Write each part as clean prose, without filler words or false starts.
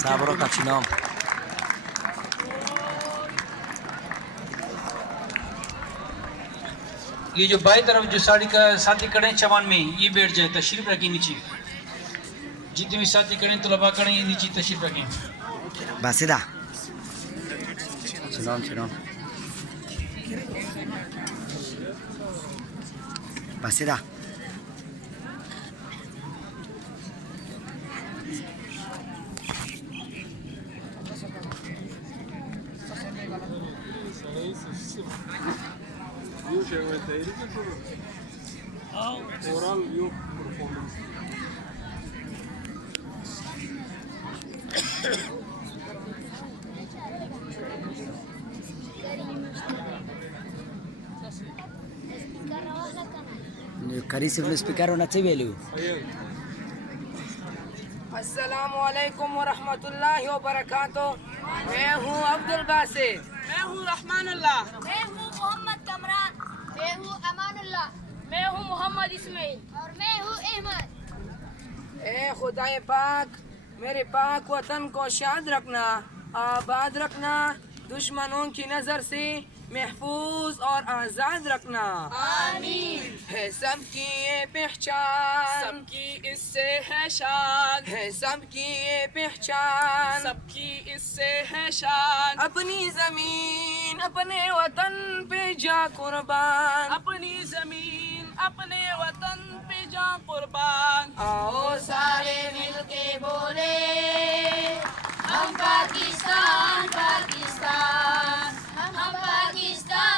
Sabro Kachinom. ये जो by तरफ जो साथी खड़े हैं चवान में, ये बैठ जाए, तशरीफ रखें नीचे। जितने भी साथी खड़े हैं तलबा खड़े हैं, नीचे तशरीफ रखें। Basida. Chinom. Basida. Oral yok performans. करी सिविल स्पीकर होना चाहिए लू। अस्सलाम वालेकुम व रहमतुल्लाहि व बरकातुहू। मैं हूँ अब्दुल बासित। मैं हूँ रहमानुल्लाह। मैं हूँ मोहम्मद कमरान। मैं हूँ अमानुल्लाह। मैं हूँ मोहम्मद इस्माइल। और मैं हूँ अहमद। ए खुदाए पाक, मेरे पाक वतन को शाद रखना, आबाद रखना, दुश्मनों की नज़र से महफूज और आज़ाद रखना। आमीन। है सबकी ये पहचान, सबकी इससे है शान, है सबकी ये पहचान, सबकी इससे है शान। अपनी ज़मीन अपने वतन पे जा कुर्बान, अपनी जमीन अपने वतन पे जा कुर्बान। आओ सारे मिलके बोले हम पाकिस्तान पाकिस्तान, हम पाकिस्तान,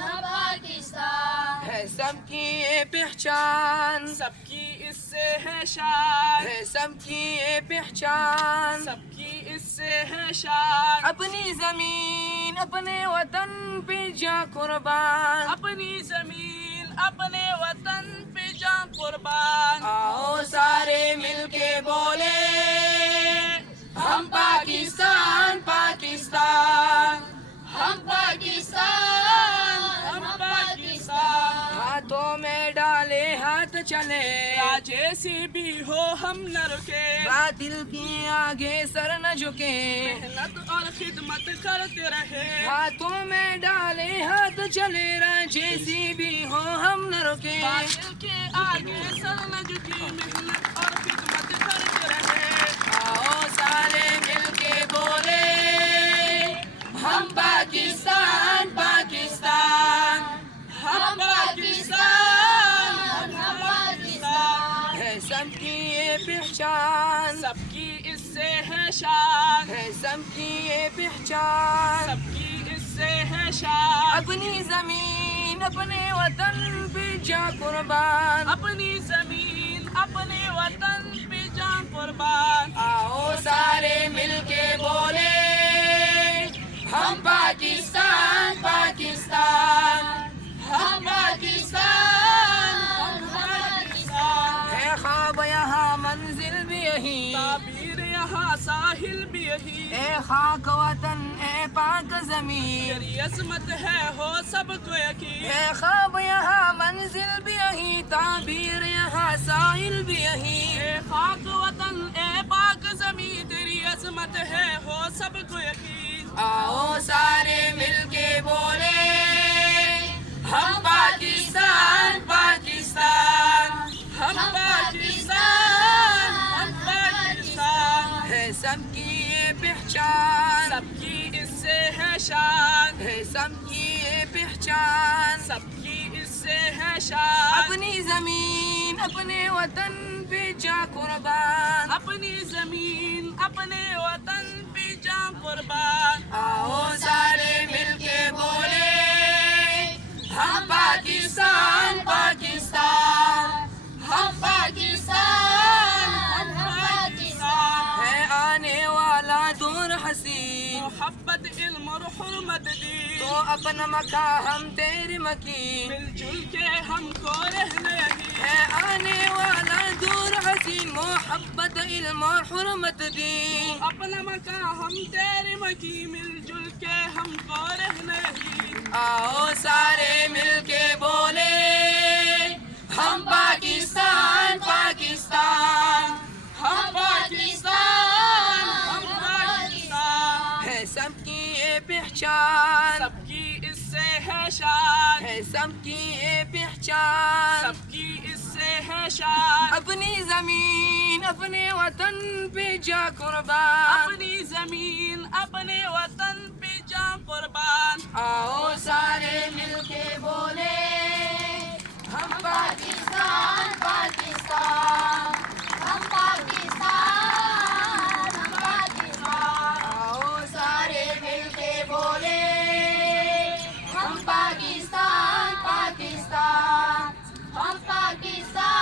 हम पाकिस्तान। है सबकी ये पहचान, सबकी इससे है शान, है सबकी ये पहचान, सबकी इससे है शान। अपनी ज़मीन अपने वतन पे जा कुर्बान, अपनी जमीन अपने वतन पे जा कुर्बान। आओ सारे मिलके बोले हम पाकिस्तान पाकिस्तान, हम पाकिस्तान, हम पाकिस्तान। हाथों में डाले हाथ चले, जैसी भी हो हम न रुके, बातिल की आगे सर न झुके, मेहनत और खिदमत करते रहे। हाथों में डाले हाथ चले, जैसी भी हो हम न रुके। बातिल के आगे सर न झुके, मेहनत और खिदमत करते रहे। आओ सारे मिलके बोले हम पाकिस्तान पाकिस्तान, हम पाकिस्तान, हम पाकिस्तान। है सबकी ये पहचान, सबकी इससे है शान, है सबकी ये पहचान, सबकी इससे है शान। अपनी ज़मीन अपने वतन पे जा कुर्बान, अपनी जमीन अपने वतन पे जा कुर्बान। आओ सारे मिलके बोले हम पाकिस्तान पाकिस्तान, हम पाकिस्तान, हम पाकिस्तान। है ख्वाब यहाँ मंजिल भी यही, ताबीर यहाँ साहिल भी यही। ए खाक वतन ए पाक ज़मीन, तेरी अजमत है हो सबको यकीन। है ख्वाब यहाँ मंजिल भी यही, ताबीर यहाँ साहिल भी यही। ए खाक वतन ए पाक जमी, तेरी अजमत है हो सबको यकीन। आओ सारे मिलके बोले हम पाकिस्तान पाकिस्तान, हम पाकिस्तान, हम पाकिस्तान। है सबकी ये पहचान, सबकी इससे है शान, है सबकी ये पहचान, सबकी इससे है शान। अपनी ज़मीन अपने वतन पे जा कुर्बान, अपनी जमीन अपने वतन पे जा कुर्बान। आओ सारे मिलके बोले हम पाकिस्तान पाकिस्तान, हम पाकिस्तान, हम पाकिस्तान। है आने वाला दूर हसीन, मोहब्बत इल्म और हुर्मत दी, तो अपना मका हम तेरे मकीन। मिलजुल के हमको रहने यही। है आने वाला दूर हसीन, मोहब्बत इल्म और हुर्मत दी। अपना मका हम तेरे मकी, मिलजुल के हमको रहने यही। आओ सारे मिलके बोले हम पाकिस्तान पाकिस्तान, हम पाकिस्तान, सबकी ये पहचान, सबकी इससे है शान। अपनी जमीन अपने वतन पे जा कुर्बान, अपनी जमीन अपने वतन पे जा कुर्बान। आओ सारे मिलके बोले हम पाकिस्तान पाकिस्तान, हम पाकिस्तान, हम पाकिस्तान। आओ सारे मिलके बोले हम पाकिस्तान, पाकिस्तान, हम पाकिस्तान,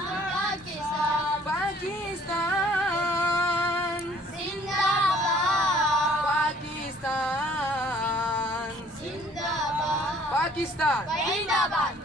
हम पाकिस्तान। पाकिस्तान जिंदाबाद, पाकिस्तान जिंदाबाद, पाकिस्तान जिंदाबाद।